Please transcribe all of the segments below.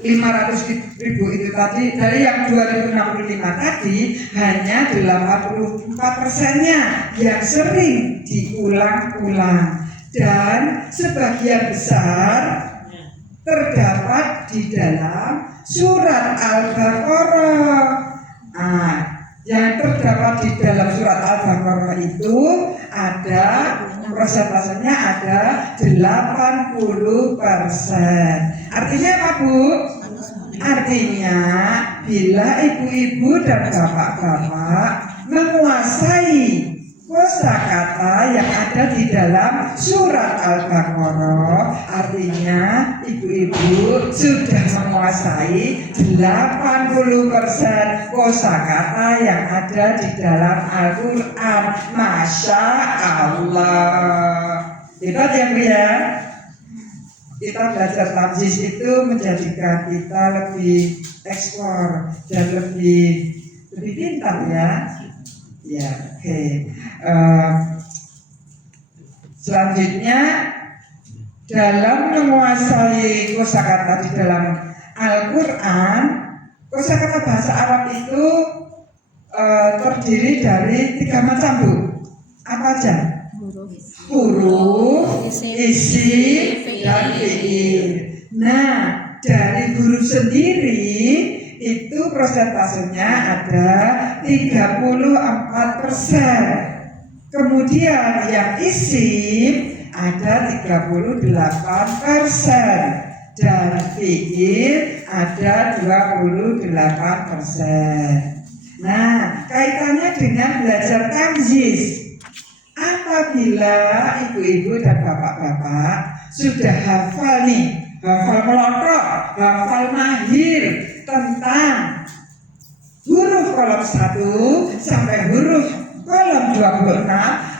500.000 itu tadi, dari yang 2065 tadi hanya 84%-nya yang sering diulang-ulang, dan sebagian besar terdapat di dalam surat Al-Baqarah. Yang terdapat di dalam surat Al-Baqarah itu ada persentasenya ada 80%. Artinya apa, Bu? Artinya bila ibu-ibu dan bapak-bapak menguasai kosakata yang ada di dalam surat Al-Baqarah, artinya ibu-ibu sudah menguasai 80% kosakata yang ada di dalam Al-Quran. Masya Allah, hebat ya Bu ya. Kita belajar tamyiz itu menjadikan kita lebih ekspor dan lebih pintar ya. Ya, oke. Selanjutnya, dalam menguasai kosakata di dalam Al-Quran, kosakata bahasa Arab itu terdiri dari 3 macam, Bu. Apa aja? Huruf, isim, dan fi'il. Nah, dari huruf sendiri itu prosentasenya ada 34%. Kemudian yang isim ada 38% dan fi'il ada 28%. Nah, kaitannya dengan belajar tamyiz. Apabila ibu-ibu dan bapak-bapak sudah hafal nih, hafal melontok, hafal mahir tentang huruf kolom 1 sampai huruf kolom 26,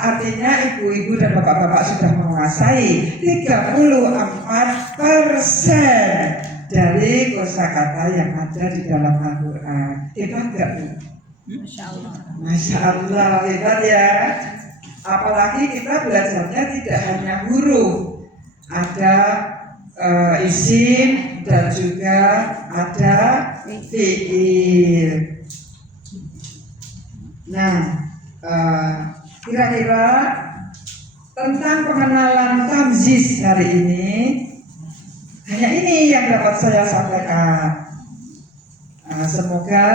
artinya ibu-ibu dan bapak-bapak sudah menguasai 34% dari kosakata yang ada di dalam Al-Quran. Hebat gak, Bu? Masya Allah. Masya Allah, hebat ya. Apalagi kita belajarnya tidak hanya huruf, ada isim dan juga ada fi'il. Nah, kira-kira tentang pengenalan tamyiz hari ini, hanya ini yang dapat saya sampaikan. Semoga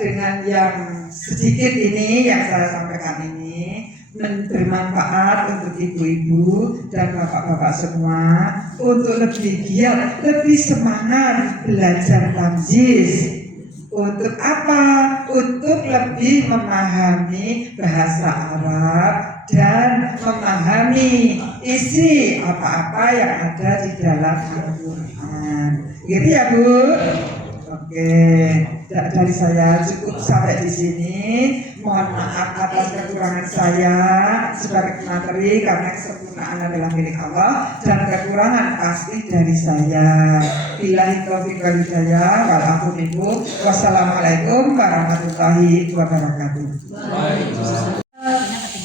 dengan yang sedikit ini yang saya sampaikan ini bermanfaat untuk ibu-ibu dan bapak-bapak semua untuk lebih giat, lebih semangat belajar tamyiz. Untuk apa? Untuk lebih memahami bahasa Arab dan memahami isi apa-apa yang ada di dalam Al-Quran. Gitu ya, Bu? Oke, dari saya cukup sampai di sini. Mohon maaf atas kekurangan saya sebagai materi, karena kesempurnaan adalah milik Allah dan kekurangan pasti dari saya. Billahi taufiq wal hidayah wal afu minkum. Wassalamualaikum warahmatullahi wabarakatuh.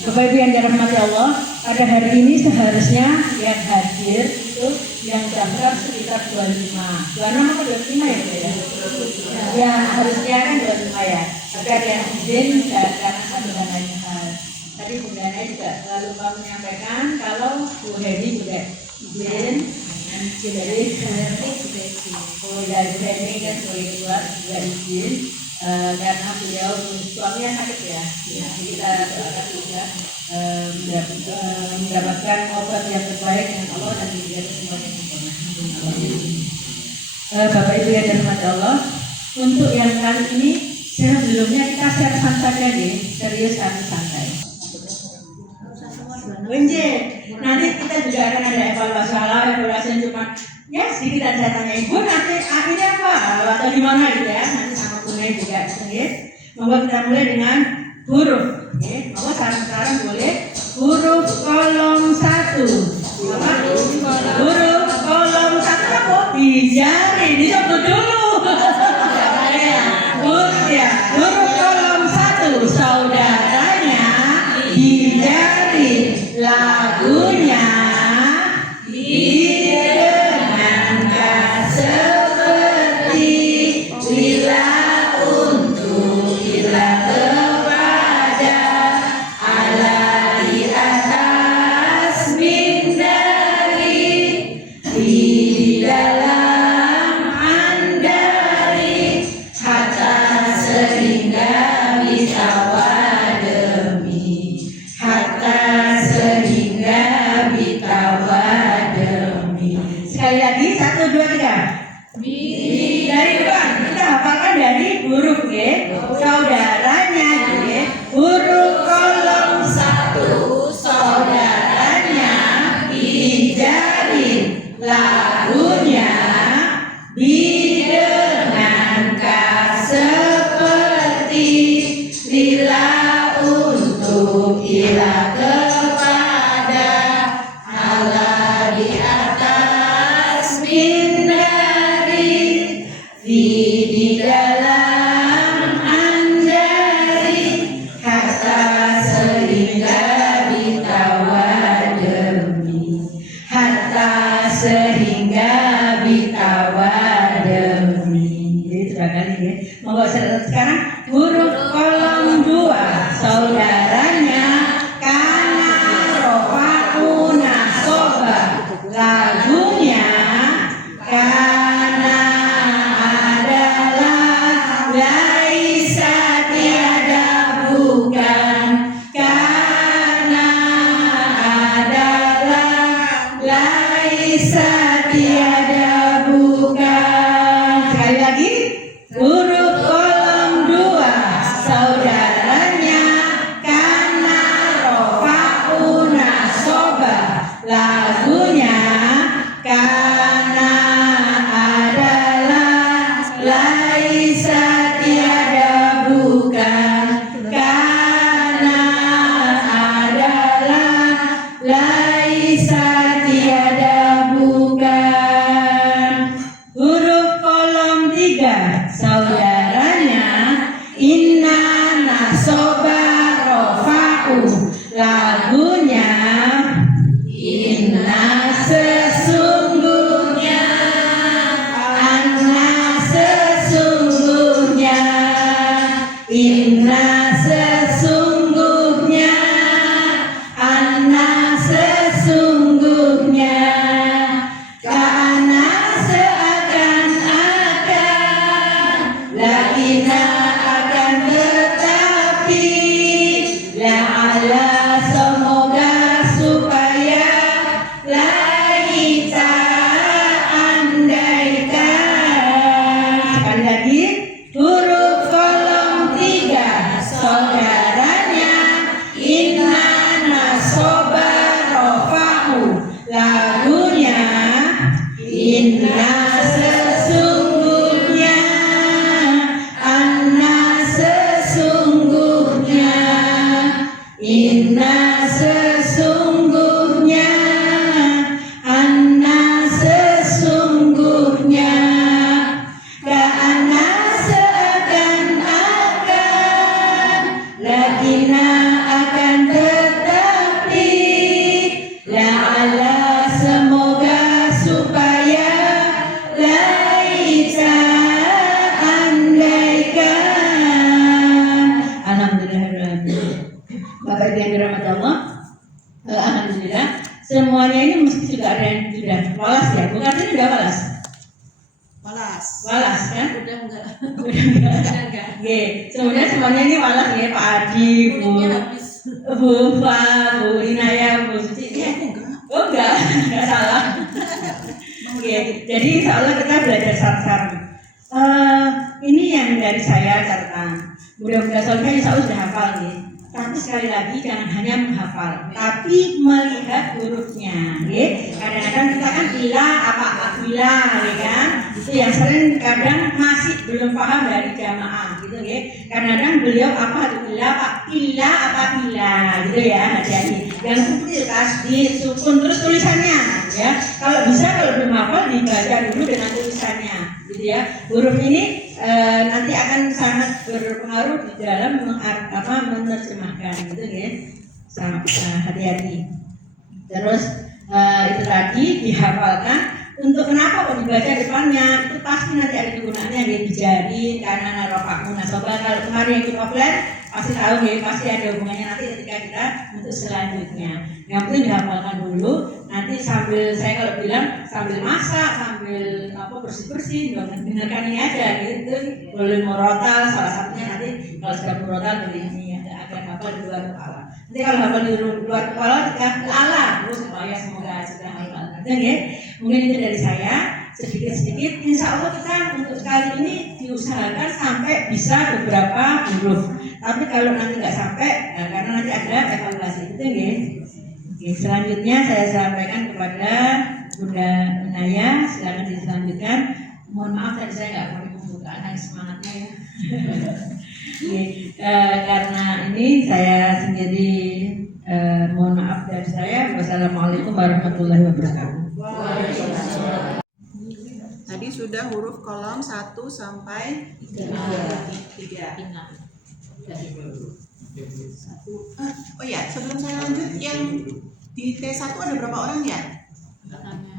Bapak Ibu yang dirahmati Allah, pada hari ini seharusnya yang hadir itu yang daftar sekitar 25 atau 25 ya, Bu ya? Ya, harusnya kan 25 ya. Tapi ada yang izin karena satu dan lain hal. Tadi Bu Dana juga lupa menyampaikan kalau Bu Hedi juga izin. Dari dari Hedi kan boleh keluar juga izin. Karena beliau suaminya sakit ya, jadi kita doakan juga mendapatkan obat yang terbaik dengan Allah dan diberikan semuanya sempurna. Bapak Ibu yang dirahmati Allah, untuk yang kali ini sebelumnya kita share santai nih, serius santai. Benjir, nanti kita juga akan ada evaluasi cuma ya sedikit saya tanya Ibu nanti akhirnya apa atau gimana gitu ya, nanti sama Bunai juga sedikit. Bahwa kita mulai dengan huruf, bahwa sekarang boleh huruf kolom 1. Apa? Huruf kolom 1 apa? Dijari, disebut dulu. Huruf kolom 1 saudaranya dijari, lagunya didengarkan seperti Dari bukan, kita hafalkan dari huruf ya. Saudaranya ya. Huruf kolom 1, saudaranya dijalin lagunya didengarkan seperti lila untuk ilah kepada Allah di atas bintari di dalam anjari hatta sehingga ditawademi hatta sehingga ditawademi. Jadi itu kali ya. Monggo sekarang huruf kolom 2 saudaranya kana rofaku nasoba lagunya kana adalah laisa tiada bukan kana adalah laisa tiada bukan. Sekali lagi huruf kolom 2 saudaranya kana rofaku nasoba lagunya kana adalah laisa tiada bukan kana adalah laisa tiada bukan. Huruf kolom 3 saudaranya inna nasoba rofa'u lagunya inna sesungguhnya anna sesungguhnya inna sesungguhnya anna sesungguhnya kana seakan-akan lakina akan tetapi la'ala semoga supaya laita andaikan. Sekali lagi huruf kolom 3 saudaranya inna nasoba rofa'u lagunya inna sesungguhnya anna sesungguhnya inna sesungguhnya anna sesungguhnya kana seakan-akan lakina akan tetapi la'ala semoga supaya laita andaikan. Alhamdulillah. Bapak Ibu yang dirahmati Allah, alhamdulillah semuanya ini mesti juga ada yang sudah walas ya. Bukan ini sudah walas? Walas kan? Udah enggak. Udah enggak? Oke, semuanya ini walas ya, Pak Adi, Bu Fa, Bu Inaya, Bu Suci. Oh enggak salah. Oke, jadi insya Allah kita belajar sama-sama. Ini yang dari saya catatan. Mudah-mudahan soalnya insya Allah sudah hafal nih. Tapi sekali lagi jangan hanya menghafal, tapi melihat hurufnya. Kadang-kadang kita kan ila apa bila, ya kan? Itu yang sering kadang masih belum paham dari jamaah, gitu ya. Kadang-kadang beliau apa itu ila apa bila, gitu ya. Hati-hati. Yang seperti tasdid, sukun terus tulisannya, ya. Kalau bisa kalau belum hafal dibaca dulu dengan tulisannya, gitu ya. Huruf ini nanti akan sangat berpengaruh di dalam menerjemahkan, gitu ya. Hati-hati. Terus itu tadi dihafalkan. Untuk kenapa kok dibaca depannya itu pasti nanti ada kegunaannya yang dijadi karena narofaku nasoba. Kalau kemarin yang kita offline pasti tahu ya, pasti ada hubungannya nanti ketika kita untuk selanjutnya. Yang penting dihafalkan dulu. Nanti sambil saya kalau bilang sambil masak, sambil bersih-bersih, dengarkan ini aja gitu. Boleh murotal salah satunya nanti kalau sudah murotal boleh ini agar hafal di luar kepala. Nanti kalau hafal di luar kepala kita ala terus supaya semoga sudah hafal. Dan ya mungkin itu dari saya. sedikit-sedikit. Insya Allah kita untuk kali ini diusahakan sampai bisa beberapa huruf. Tapi kalau nanti nggak sampai, nah, karena nanti ada evaluasi itu ya. Oke, selanjutnya saya sampaikan kepada Bunda Inaya, silakan dilanjutkan. Mohon maaf tadi saya nggak mau pembukaan semangatnya ya. Oke, karena ini saya sendiri mohon maaf dari saya. Wassalamualaikum warahmatullahi wabarakatuh. Tadi sudah huruf kolom 1 sampai 3. Oh ya, sebelum saya lanjut, yang di T1 ada berapa orang ya?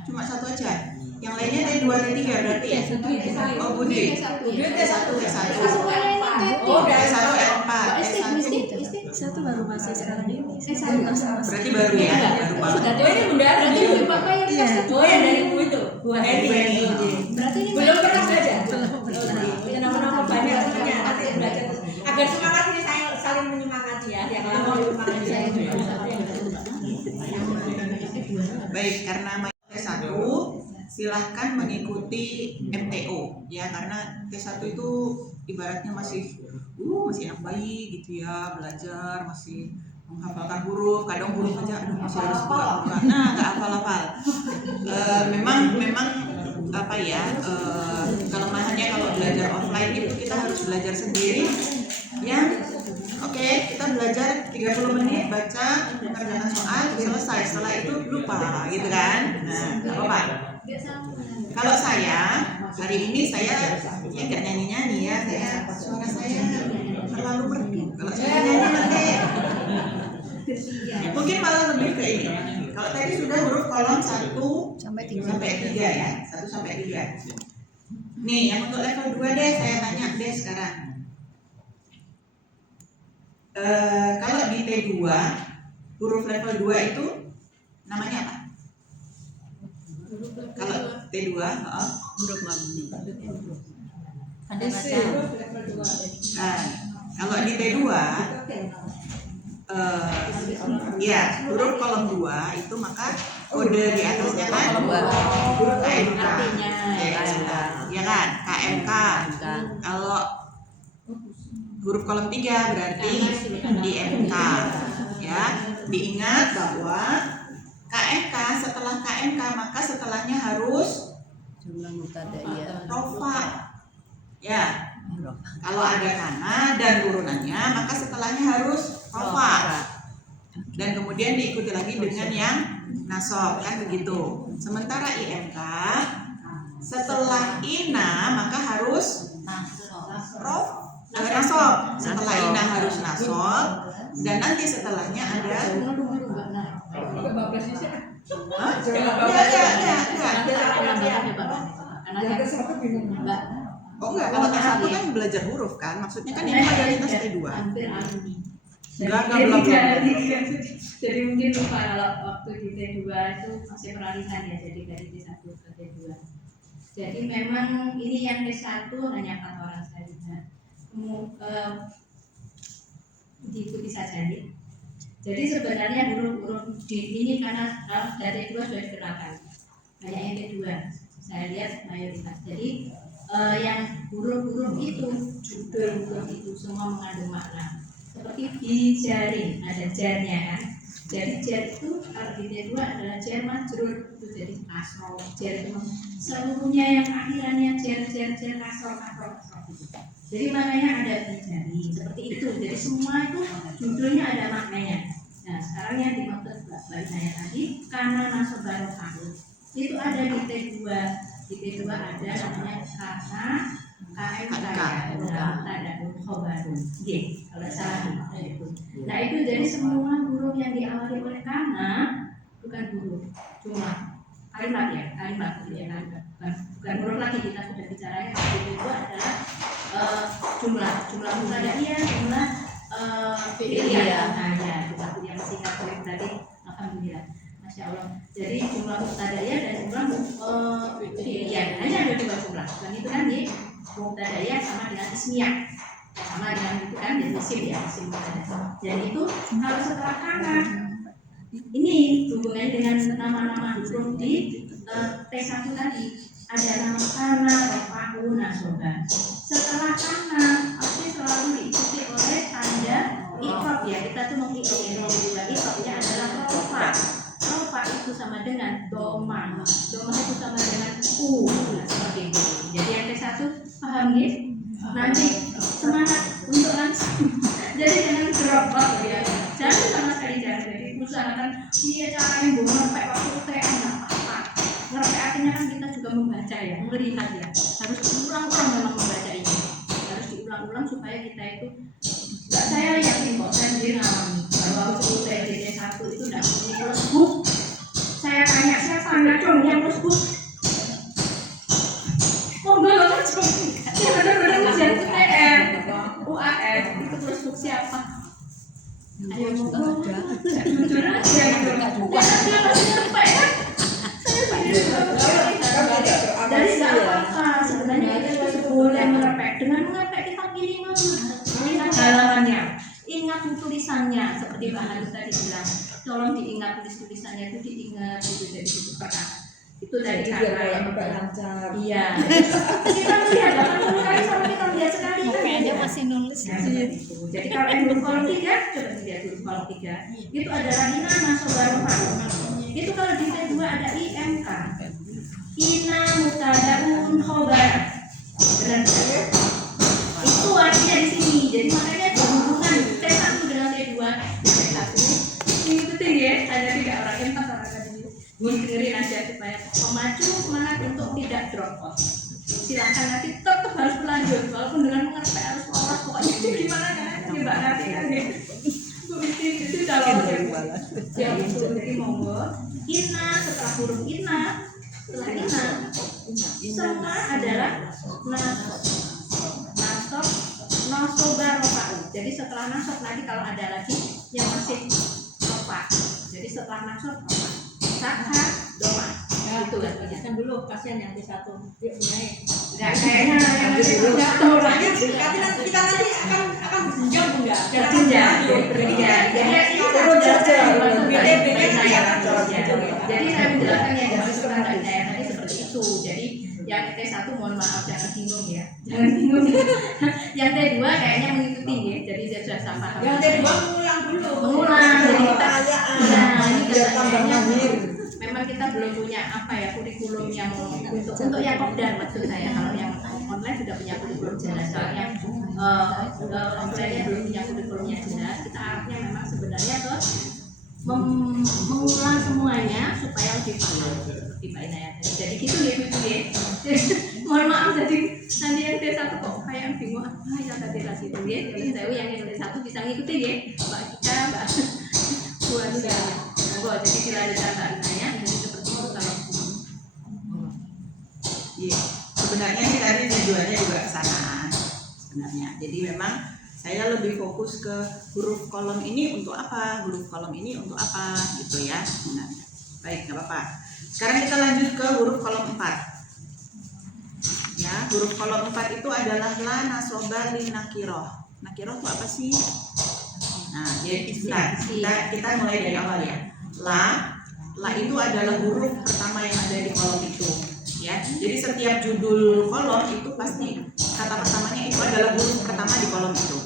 Cuma 1 aja. Yang lainnya T2, T3 berarti ya? Oh, Budi. Budi T1, T1. Oh, T1, T4, T1. Satu baru masuk sekarang ini. Berarti baru ya? Baru banget. Oh ini Bunda, berarti Ibu Bapak yang Iya. oh yang dari Ibu itu, Bu Heni ya. Berarti ini Belum pernah belajar. Punya nama-nama banyak sebenarnya. Nanti belajar terus. Agar semangat ini saya saling menyemangati ya. Yang lama menyemangati saya juga. Baik, karena T1 silahkan mengikuti MTO ya, karena T1 itu ibaratnya masih anak bayi gitu ya, belajar masih menghafalkan huruf, kadang huruf aja masih harus buka-buka, nah nggak hafal-hafal. Memang apa ya, kelemahannya kalau belajar offline itu kita harus belajar sendiri ya. Oke, kita belajar 30 menit baca, mengerjakan soal, selesai. Setelah itu lupa gitu kan. Nah, nggak apa-apa. Kalau saya hari ini saya ya nggak nyanyi-nyanyi ya, suara saya terlalu merdu. Kalau saya nyanyi nanti mungkin malah lebih ke ini. Kalau tadi sudah huruf kolom 1 sampai 3 ya, 1 sampai 3. Nih, yang untuk level 2 deh, saya tanya deh sekarang. Kalau di T2 huruf level 2 itu namanya apa? Kalau T2 huruf mabni. Nah, kalau di T2 ya huruf kolom 2 itu maka kode di atasnya kan huruf KMK. Ya kan? KMK. Kalau huruf kolom 3 berarti di MK ya. Diingat bahwa KMK, setelah KMK maka setelahnya harus rofa ya. Kalau ada kana dan turunannya maka setelahnya harus rofa, dan kemudian diikuti lagi dengan yang nasab kan begitu. Sementara IMK setelah ina maka harus nasab, setelah ina harus nasab, dan nanti setelahnya ada oh enggak, kalau T1 kan belajar huruf kan, maksudnya kan ini mayoritas T2. Enggak belum. Jadi mungkin lupa kalau waktu di T2 itu masih peralihan ya, jadi dari T1 ke T2. Jadi memang ini yang T1 hanya 4 orang saja. Diikuti saja nih. Jadi sebenarnya huruf-huruf di ini karena dari T2 sudah dikenalkan. Hanya yang T2 saya lihat mayoritas. Jadi yang huruf-huruf itu, judul huruf itu semua mengandung makna. Seperti di jaring, ada jarnya kan. Jadi jar itu kalau di T2 adalah jar majrur, itu jadi kasroh. Jar itu seluruhnya yang akhirannya jar kasroh. Jadi maknanya ada di jari, seperti itu. Jadi semua itu judulnya ada maknanya. Nah sekarang yang dimaksud bagi saya tadi karena masuk barokah itu ada di T2. Di T2 ada namanya karena KMK ada khobarun. Kalau salah itu. Nah itu jadi semua huruf yang diawali oleh karena bukan huruf, cuma kalimat ya, kalimat bukan huruf lagi. Kita sudah bicara yang itu adalah jumlah mubtadaiyah, jumlah fi'liyah. Nah ya, jumlah yang singkat tadi, alhamdulillah. Masya Allah. Jadi jumlah mubtadaiyah dan jumlah fi'liyah hanya ada 2 jumlah. Dan itu kan di mubtadaiyah sama dengan ismiyah, sama dengan itu kan di isim ya, isim mubtadaiyah. Dan itu harus setelah kana. Ini hubungannya dengan nama-nama huruf di T1 tadi. ada nama kana, rofaku, nasoba. Setelah kana pasti selalu diikuti oleh tanda ikrob ya. Kita tuh mengikrob yang kedua, ikrobnya adalah rofa. Rofa itu sama dengan doma. Doma itu sama dengan u. Nah, seperti itu. Jadi yang ke-1 paham ya? Nanti semangat untuk langsung. Jadi jangan drop ya. Jangan sama sekali jangan. Jadi usahakan iya caranya ngerepek waktu UTM nggak apa-apa. Ngerepek artinya kan kita juga membaca ya, melihat ya. Harus diulang-ulang memang membaca ini. Harus diulang-ulang supaya kita itu nggak, saya yakin kok, saya sendiri ngalami bahwa waktu UTM 1 itu nggak punya plus book. Saya tanya siapa dong yang plus book? Oh enggak cuma benar-benar ujian UTM, UAS itu plus book siapa? Ayo ngomong, jujur aja gitu. Dia masih nyampe kan? Saya sendiri dari nggak apa-apa. Sebenarnya itu boleh merepek. Dengan merepek kita pilih mana? Ingat halamannya, ingat tulisannya. Seperti Mbak Hanus tadi bilang, tolong diingat tulisannya itu diingat gitu dari situ pernah. Itu dari kata yang lancar. Iya. Kita melihat 80 kali sama kita lihat sekali kan aja masih nulis. Jadi kalau yang huruf kolom 3, coba dilihat huruf kolom 3. Itu adalah ina nasobarofa. Itu kalau di T2 ada IMK. Ina mutadaun khobar. Benar ya? Itu artinya di sini. Jadi makanya hubungan T1 dengan T2 dan T1 mengikuti ya. Hanya tidak orang yang pas orang tadi. Dengerin aja supaya memacu semangat untuk tidak drop off. Silakan nanti tetap harus berlanjut walaupun dengan mengerti harus lolos pokoknya itu gimana kan coba nanti kan ya Bu Iti itu kalau siap Bu Iti monggo ina setelah huruf ina setelah ina semua adalah nasab nasoba rofa. Jadi setelah nasab nanti kalau ada lagi yang masih rofa, jadi setelah nasab rofa sakha doma itu kan dulu kasihan yang T1 yuk naik. Enggak kayaknya yang jatuh lagi nanti kita nanti akan berjenjang enggak? Berjenjang. Jadi itu turun saja. Jadi saya menjelaskan yang jelas standar saya tadi seperti itu. Jadi yang T1 mohon maaf jangan bingung ya. Jangan bingung. Yang T2 kayaknya mengikuti ya. Jadi saya sudah sama. Yang T2 mengulang dulu. Mengulang. Jadi kita biar tambah mahir. Memang kita belum punya apa ya kurikulum yang untuk yang kopdar maksud saya. Kalau yang online sudah punya kurikulum jelas. Kalau yang offline belum punya kurikulumnya jelas. Kita arahnya memang sebenarnya ke mengulang semuanya supaya lebih paham seperti Mbak Inayat. Jadi gitu ya Bu ya. Mohon maaf jadi nanti yang T1 kok kayak bingung apa yang tadi kasih itu ya. Jadi saya yang T1 bisa ngikuti ya Mbak Ika, Mbak Buansa. Jadi dilanjutkan Mbak Inayat. Jadi seperti itu kalau iya. Sebenarnya sih tadi tujuannya juga ke sana sebenarnya. Jadi memang saya lebih fokus ke huruf kolom ini untuk apa, huruf kolom ini untuk apa gitu ya sebenarnya. Baik, nggak apa-apa. Sekarang kita lanjut ke huruf kolom 4. Ya, huruf kolom 4 itu adalah la nasoba li nakiroh. Nakiroh itu apa sih? Nah, jadi kita mulai dari awal ya. La itu adalah huruf pertama yang ada di kolom itu. Ya, jadi setiap judul kolom itu pasti kata pertamanya itu adalah huruf pertama di kolom itu.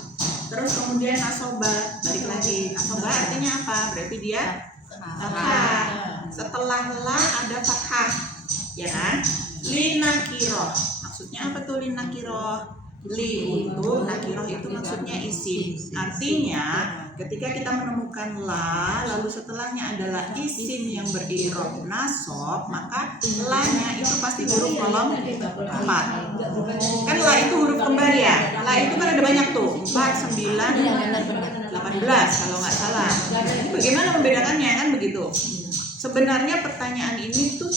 Terus kemudian nasoba, balik lagi. Nasoba artinya apa? Berarti dia fathah. Setelah la ada fathah, ya kan? Li nakiroh. Maksudnya apa tuh li nakiroh? Li itu nakiroh itu maksudnya isim. Artinya ketika kita menemukan la lalu setelahnya adalah isim yang berirob nasob, maka la-nya itu pasti huruf kolom 4. Kan la itu huruf kembar ya. La itu kan ada banyak tuh, 4, 9, 18 kalau nggak salah. Bagaimana membedakannya kan begitu? Sebenarnya pertanyaan ini tuh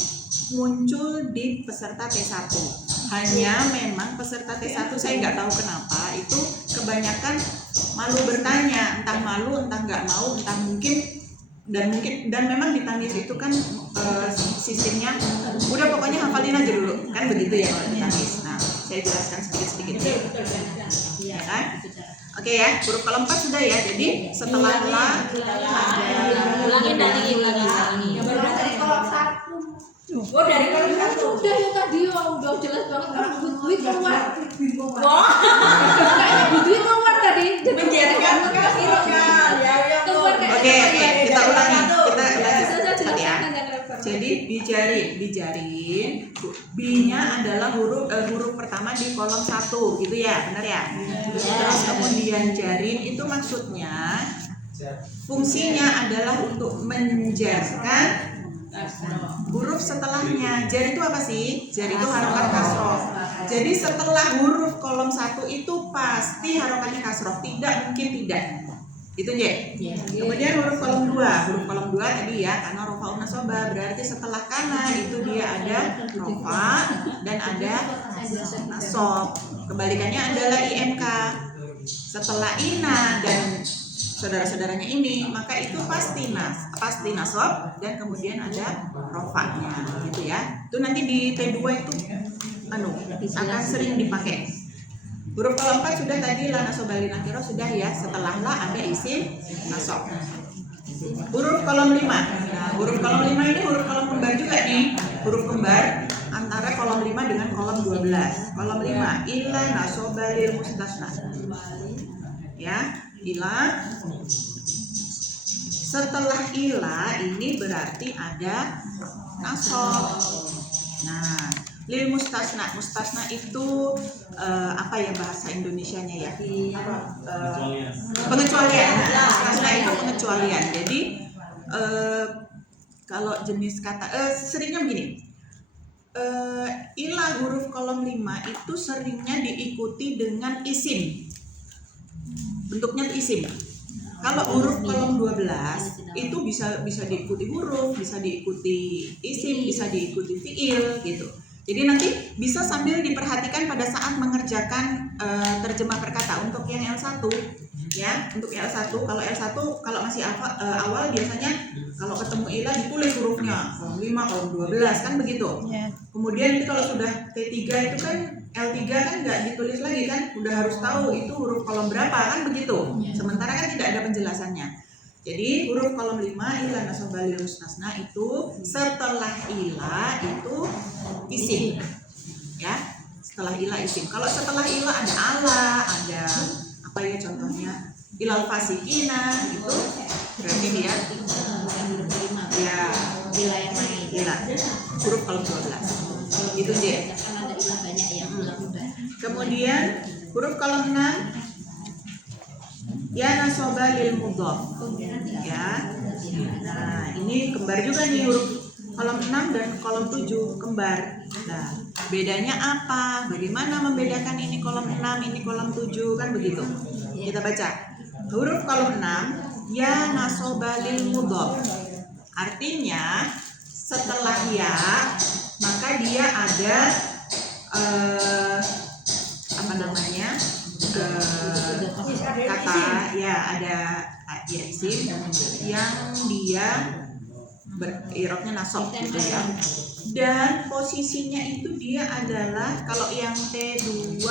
muncul di peserta T1. Hanya memang peserta T1 saya nggak tahu kenapa itu kebanyakan malu bertanya, entah malu, entah nggak mau, entah mungkin dan memang di Tanis itu kan sistemnya udah pokoknya hafalin aja dulu kan begitu ya kalau di Tanis. Nah, saya jelaskan sedikit-sedikit ya kan? Oke ya, huruf kolom 4 sudah ya. Jadi setelah la Ulangin dari ulangi. Berarti kolom 1 Oh, dari kolom 1. Udah ya tadi udah jelas banget kan duit keluar. Wah, Kayak duit keluar tadi. menjadikan vokal ya. Keluar kayak Oke, kita ulangi. Kita Bisa lanjut jelaskan ya. jangan relevan. Jadi dijarin. B-nya adalah huruf pertama di kolom 1 gitu ya, benar ya? Terus kemudian jarin itu maksudnya fungsinya adalah untuk menjarkan huruf setelahnya. Jar itu apa sih? Jar itu harokat kasroh. Jadi setelah huruf kolom 1 itu pasti harokatnya kasroh, tidak mungkin tidak. Itu J. Kemudian huruf kolom 2. Huruf kolom 2 tadi ya, karena rofa nasoba, berarti setelah kana itu dia ada rofa dan ada nasob. Kebalikannya adalah IMK. Setelah ina dan saudara-saudaranya ini, maka itu pasti nasob dan kemudian ada rofanya gitu ya. Itu nanti di T2 itu akan sering dipakai. Huruf kolom 4 sudah tadi la nasobali nakiro sudah ya, setelah la ada isim nasob. Huruf kolom 5. Nah, huruf kolom 5 ini huruf kolom kembar juga nih. Huruf kembar antara kolom 5 dengan kolom 12. Kolom 5 ila nasobalil mustasna. Ya, ila. Setelah ila ini berarti ada nasob. Nah, lil mustasna. Mustasna itu apa ya bahasa Indonesianya ya? Pengecualian. Nah, mustasna itu pengecualian. Jadi kalau jenis kata seringnya begini. Ila huruf kolom 5 itu seringnya diikuti dengan isim. Bentuknya isim. Kalau huruf kolom 12 itu bisa diikuti huruf, bisa diikuti isim, bisa diikuti fiil gitu. Jadi nanti bisa sambil diperhatikan pada saat mengerjakan terjemah perkata. Untuk yang L1 ya, untuk L1 kalau masih awal biasanya kalau ketemu ilah ditulis hurufnya kolom 5, kolom 12 kan begitu. Kemudian itu kalau sudah T3 itu kan L3 kan nggak ditulis lagi kan, udah harus tahu itu huruf kolom berapa kan begitu. Sementara kan tidak ada penjelasannya. Jadi huruf kolom 5 ila nasobalil mustasna itu setelah ila itu isim. Ya, setelah ila isim. Kalau setelah ila ada ala, ada apa ya contohnya? Ilal fasikina gitu. Berarti dia ya ila huruf kolom 12. Itu J. Kemudian huruf kolom 6 ya nasoba lil mudhof ya. Nah, ini kembar juga nih huruf kolom 6 dan kolom 7 kembar. Nah, bedanya apa? Bagaimana membedakan ini kolom 6, ini kolom 7 kan begitu. Kita baca. Huruf kolom 6 ya nasoba lil mudhof. Artinya setelah ya maka dia ada apa namanya? Kata ya ada ya isim yang dia irobnya nasob gitu ya, dan posisinya itu dia adalah kalau yang T2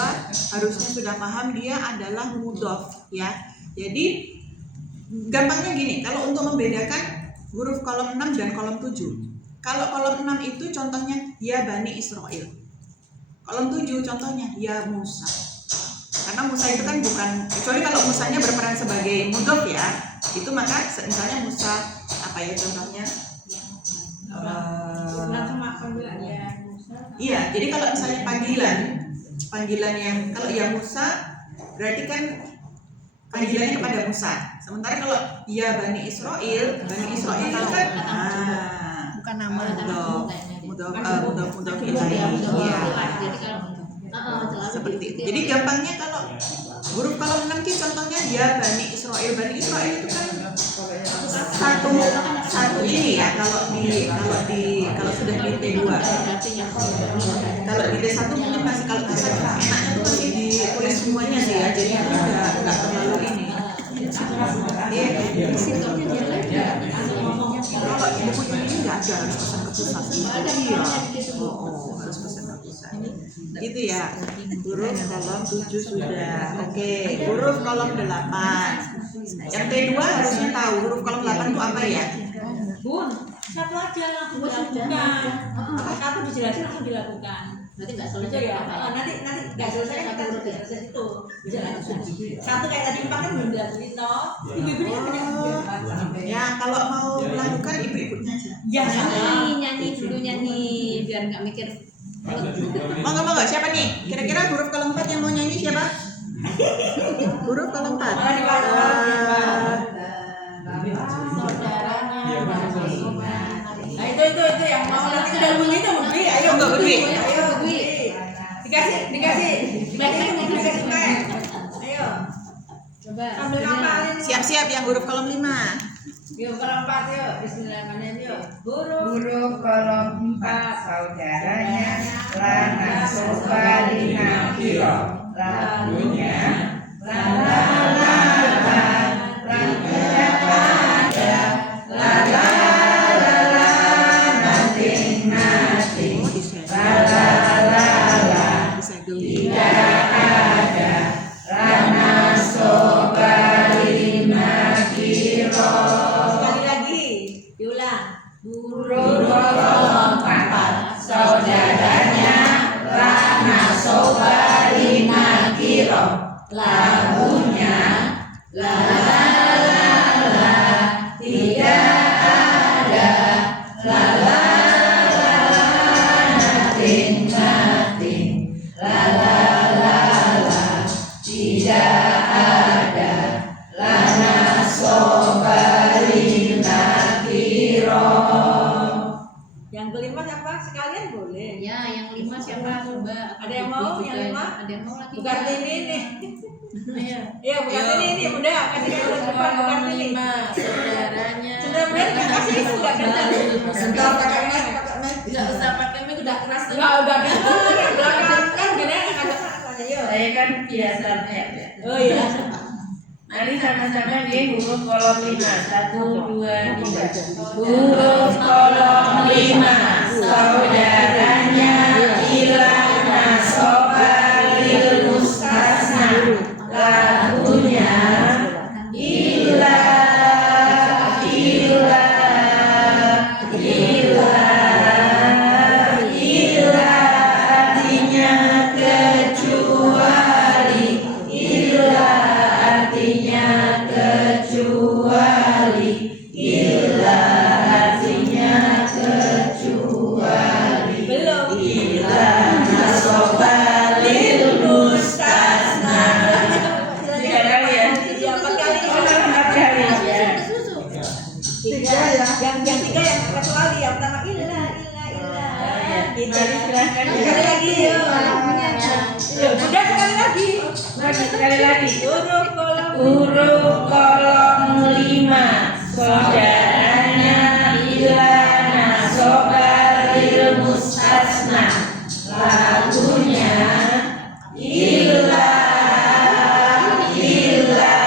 harusnya sudah paham dia adalah mudhof ya. Jadi gampangnya gini, kalau untuk membedakan huruf kolom 6 dan kolom 7, kalau kolom 6 itu contohnya ya Bani Israel, kolom 7 contohnya ya Musa. Karena Musa itu kan bukan, kecuali kalau Musanya berperan sebagai mudhof ya, itu maka misalnya Musa apa ya contohnya? Iya, jadi kalau misalnya panggilan yang kalau ya Musa berarti kan panggilannya kepada Musa. Sementara kalau ya Bani Israel itu kan bukan nama mudhof ilaih. Iya. Seperti itu. Jadi gampangnya kalau huruf kolom 6 ki contohnya ya Bani Israel itu kan satu ini ya kalau sudah di T2. Kalau di T1 mungkin masih kalau T1 enaknya tuh masih ditulis semuanya sih ya. Jadi enggak terlalu ini. Kalau bukunya ini enggak ada, harus pesan ke pusat. Iya. Harus pesan ke pusat. Gitu ya. Huruf kolom 7 sudah. Oke, huruf kolom 8. Yang T2 harusnya tahu huruf kolom 8 itu apa ya? Satu aja langsung Oh, sudah. dilakukan. Satu dijelasin langsung dilakukan. Berarti nggak Itu selesai ya. apa ya? Nanti nggak selesai kan kita sudah selesai itu. Bisa lakukan. Satu kayak tadi 4 kan belum dilakuin toh. Ibu-ibu ini punya Ya kalau mau melakukan ibu-ibunya aja. Ya, Nyanyi dulu nyanyi biar nggak mikir. Monggo siapa nih? Kira-kira huruf keempat yang mau nyanyi siapa? Huruf keempat. Nah itu yang mau nanti ke dalam itu Budi. Ayo Enggak, Budi. Ayo Budi. Dikasih teh. Ayo. Coba. Sambil ngapalin. Siap-siap yang huruf kolom 5. Yuk keempat yuk. Bismillahirrahmanirrahim yuk. Huruf kolom 4 saudaranya Lana Soba Lina Kilo. Lagunya la la la la, lagunya ada la la la la, nothing nothing, la la la la, tidak ada Lana Soba Lina Kilo. Sekali lagi. Diulang. Huruf kolom 4 saudaranya Lana Soba Lina Kilo. Lagunya la la la la, tidak ada la la la la, nothing nothing, la la la la, tidak ada Lana Soba Lina Kilo. Yang kelima siapa? Sekalian boleh. Ya, yang 5 siapa? Coba. Ada yang mau? Juga. Yang 5? Ada yang mau lagi? Bukan ini nih. Ayo. Iya, bukan ini Bunda. Kasih ke depan bukan ini. Saudaranya. Sudah benar nggak kasih itu nggak benar. Sebentar pakai mic. Nggak usah pakai mic udah keras. Nggak udah benar. Belakang kan gini ada apa? Yuk. Saya kan biasa ya. Oh iya. Mari sama-sama di huruf kolom 5. 1, 2, 3. Huruf kolom 5 saudaranya Ilana Soba Lil Mustasna. Lagunya Ila Ila Ila Ila, artinya kecuali. Ila artinya kecuali. Ila artinya kecuali. Belum. Ila nasoba lil mustasna. 3 kali ya? Iya, 4 kali. Oh, 4 kali ya. Susu. 3 ya. Yang 3 yang kecuali yang pertama illa. Gitu. Silahkan. Sekali lagi yuk. Yuk, sudah sekali lagi. Sekali lagi. Huruf kolom. Huruf kolom 5 saudaranya Ilana Soba Lil Mustasna. Lagunya Illa Illa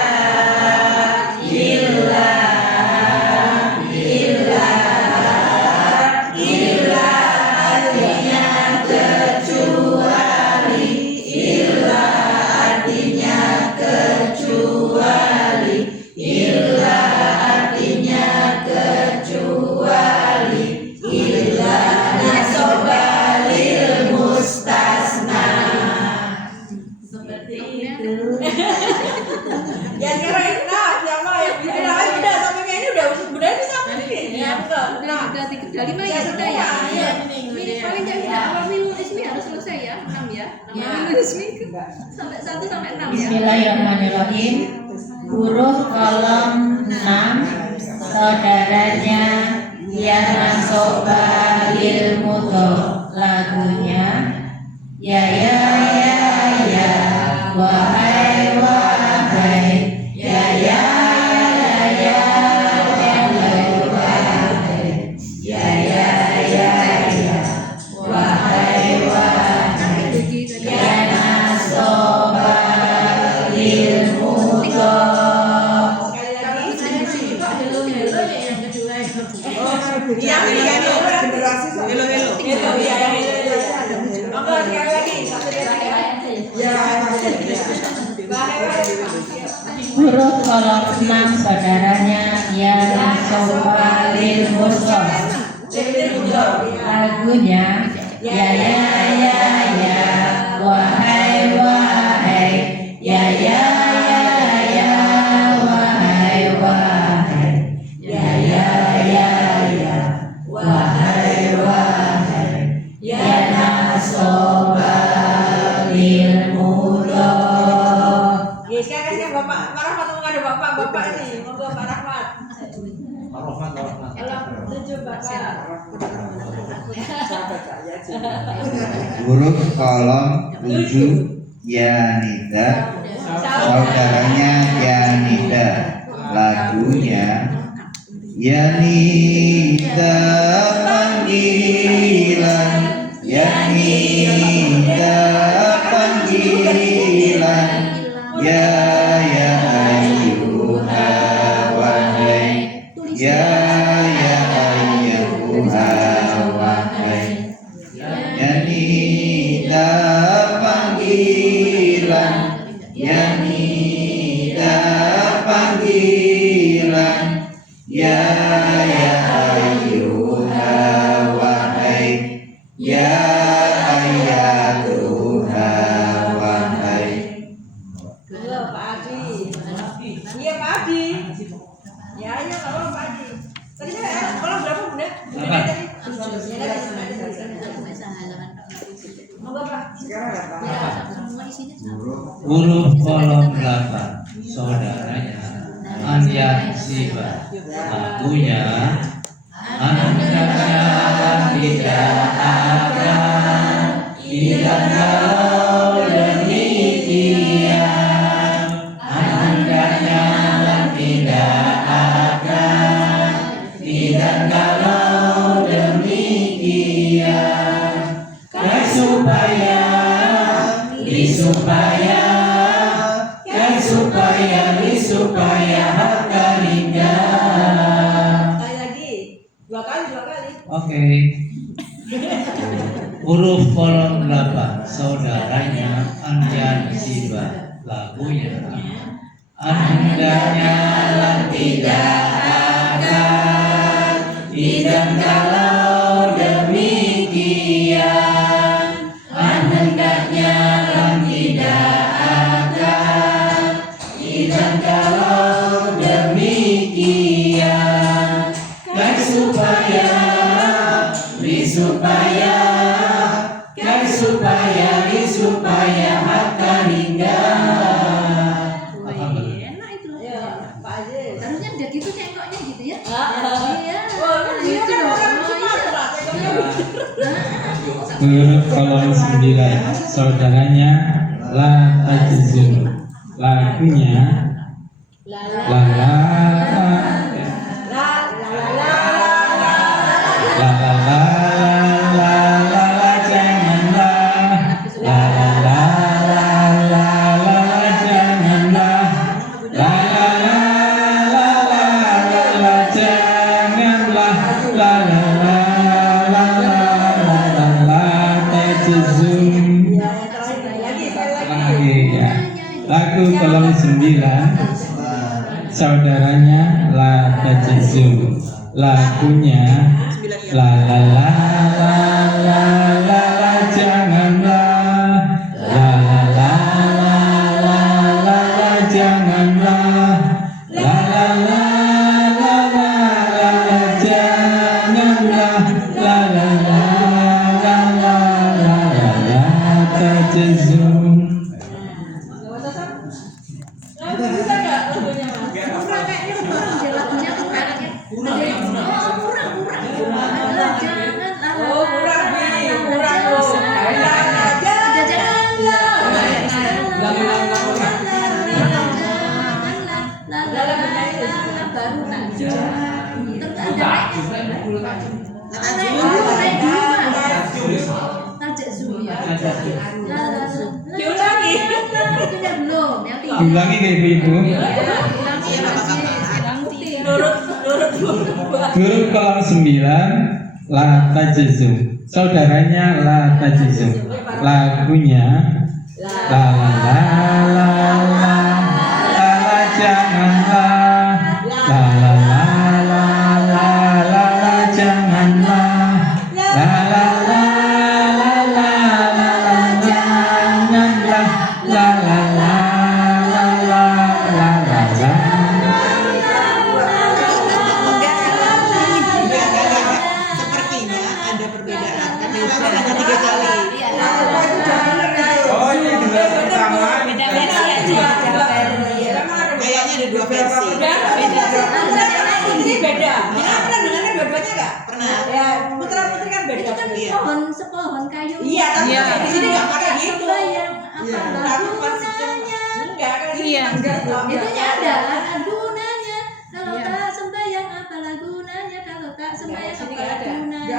Illa Illa Illa, artinya kecuali. Illa artinya kecuali. Illa artinya kecuali. Illa nasoba lil mustasna. Seperti itu. Ya sekarang yang nah, siapa yang udah sampai ini udah ini sampai ini. Ya enggak. Udah 5 ya sudah ya. Ini paling jadi Ramil Ismi harus selesai ya 6 ya. Ramil Ismi sampai 1 sampai 6 ya. Bismillahirrahmanirrahim. Huruf kolom 6 saudaranya Yana Soba Lil Muto. Lagunya ya ya ya, wahai wahai, ya ya ya, wahai wahai, ya ya ya, wahai wahai, Yana Soba Lil Muto. Yang hello. Monggo sekali lagi. Huruf kolom 6 saudaranya Yana Soba Lil Muto. lagunya ya ya ya ya wahai wahai ya ya ya ya wahai wahai ya ya ya ya wahai wahai ya nasoba lil mudah. Sekarang Bapak Pak Rahmat mau ada bapak ini, monggo Pak Rahmat. Kalau tujuh Bapak. Huruf kolom 7 Yanida, saudaranya Yanida, lagunya Yanida panggilan, Yanida panggilan, ya ya ayyuha wahai, ya ya ayyuha wahai, Yanida panggilan, Yanida panggilan, ya ya ayyuha wahai, ya ayyatuha wahai. Halo Pak Adi. Iya Pak Adi. Ya ya kalau Pak Adi. Tadi kalau berapa Bunda? Bunda tadi. Monggo Pak. Huruf kolom 8 saudaranya Anyan Siba, lagunya Hendaknya tidak akan, tidak kalau demikian, hendaknya tidak akan, tidak kalau demikian, kan supaya harta ringgan. Sekali lagi. Dua kali. Oke. Huruf kolom 8 saudaranya Anjan Siba, lagunya hendaknya tidak akan, tidak kalau demikian, hendaknya tidak akan, tidak kalau demikian, kan supaya harta ringgan. Enak itu. Ya, Pak Aziz. Harusnya udah gitu cengkoknya gitu ya. Iya. Oh, dia Gitu kan loh. orang Oh, Sumatera, cengkoknya begitu. Huruf kolom 9 saudaranya La Tajzum, lagunya La La La La la la la janganlah, la la la la janganlah, la la la janganlah, la la la tajzum. Lagi ya. Lagu kolom 9 saudaranya La Tajzum, lagunya la la la la janganlah, la la la janganlah, la la la janganlah, la la la tajzum. Bisa nggak lagunya? Kurang kayaknya lagunya tuh kayaknya. Kurang. Jangan. Oh, kurang Bi, kurang loh. Diulangi. Ulangi ke ibu-ibu. Nurut. Huruf kolom 9 La Tajzum, saudaranya La Tajzum, lagunya la la la la janganlah, la la la janganlah, la la la la la la la la. Sepertinya ada perbedaan karena memang hanya 3 kali. Oh, ini dengar pertama. Beda versi aja. Kayaknya ada 2 versi. Ini beda. Kita pernah dengarnya dua-duanya nggak? Pernah. Ya, putra-putri kan beda. Itu kan Iya. sepohon kayu. Iya, tapi Iya. di sini nggak pakai gitu. Sembayang Iya. apa gunanya? Enggak, kan Iya. Itunya ada gunanya. Kalau tak sembayang apalah gunanya? Kalau tak sembayang Sini apalah nggak ada. gunanya?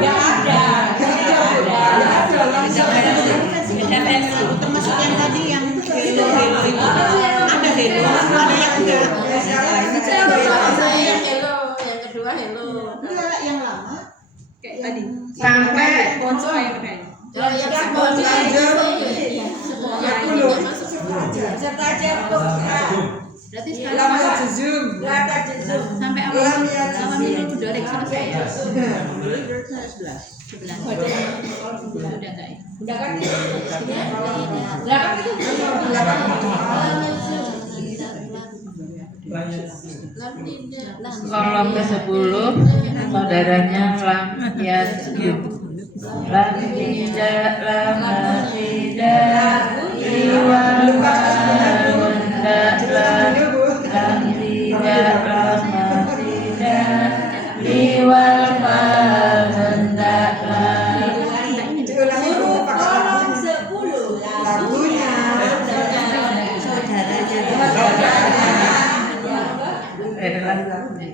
Nggak ada. Beda versi. Termasuk yang tadi yang helo itu. Ada helo, ada yang enggak. Yang kedua hello. Enggak, yang lama kayak tadi. Sampai Kalau yang Yang serta aja berarti lam sekarang yajzum. Lata jezum. sampai Lam awal yajzum. minggu dorek selesai ya. 11. Udah enggak ya? Udah kan? Kolom ke-10 saudaranya lam yasjud. Lam tidak lama tidak iwal hendaklah. Lam tidak lama tidak iwal hendaklah. Diulangi Bu, pakai Kolom lagu. 10 Lagunya.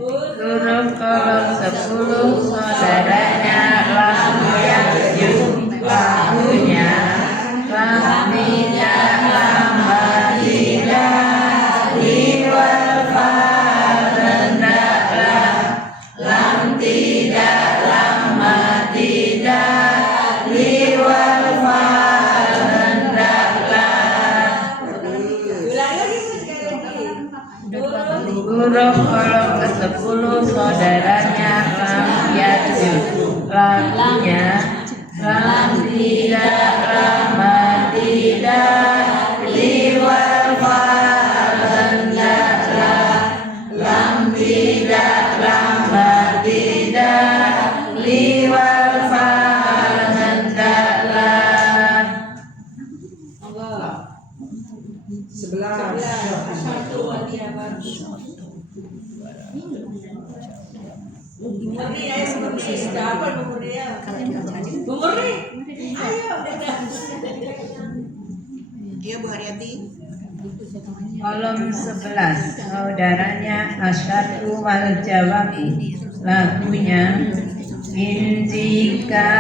Huruf kolom 10 saudaranya lam yasjud. Lagunya lam tidak lama tidak iwal hendaklah. Lam tidak lama tidak iwal hendaklah. Huruf kolom ke-10 saudaranya lam yasjud. Lagunya lam tidak lama tidak iwal hendaklah. Lam tidak lama tidak iwal hendaklah. 11. Murni, ayo Murni. Sudah apa Bu Murni ya? Bu Murni. Ayo. Iya Bu Haryati. Kolom 11 saudaranya asyadu wal jawabu. Lagunya Injika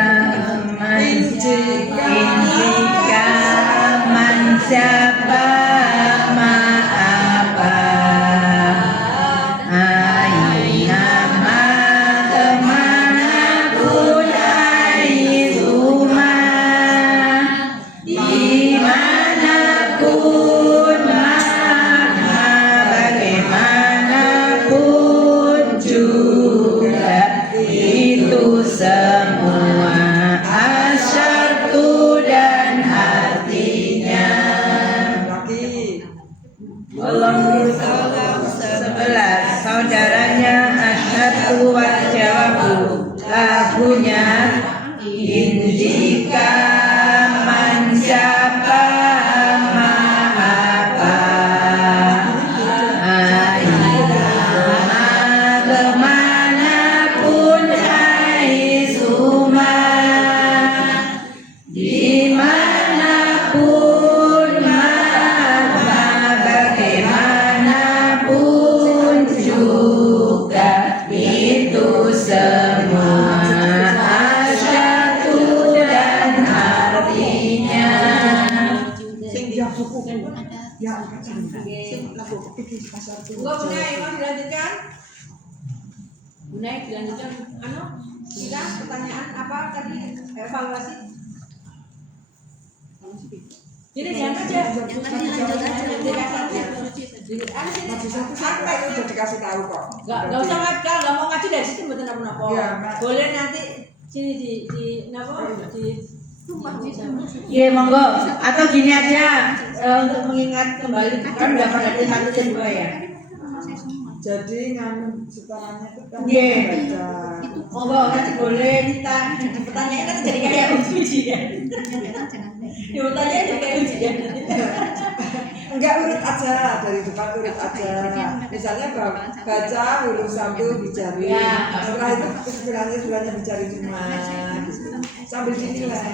man siapa ma apa aina ma kemana pun aizuma dimanapun mana bagaimanapun juga itu semua asyartu dan artinya. Lagi. Kolom 11 saudaranya asyartu wal jawabu. Lagunya Injika man siapa ma apa aina kemanapun aizuma dimanapun mana bagaimanapun juga itu semua asyatu dan artinya. Sing Ya buku. Ya sing lagu. Enggak Bunai, mau dilanjutkan? Bunai dilanjutkan. Anu, kita pertanyaan apa tadi evaluasi? Jadi jangan aja. Sampai itu dikasih tahu kok. Enggak usah ngaji, kalau nggak mau ngaji dari situ mboten apa-apa. Iya, Mbak. Boleh nanti sini di napa? Di Iya monggo. Atau gini aja untuk mengingat kembali kan udah pada T1 T2 ya. Jadi nganu setelahnya itu kan Iya. baca. Monggo nanti boleh kita pertanyaan kan jadi kayak ujian. Ya pertanyaan jadi kayak ujian. Enggak, urut aja, dari depan urut aja. Misalnya baca huruf 1 bijari. Ya. Setelah itu sebelahnya bijari cuma sambil dinilai.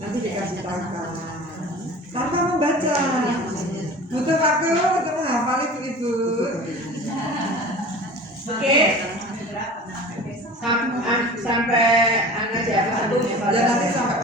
Nanti dikasih tahu tanpa membaca. Butuh waktu untuk menghafal ibu-ibu. Oke. Sampai angka jawab 1 Ya nanti sampai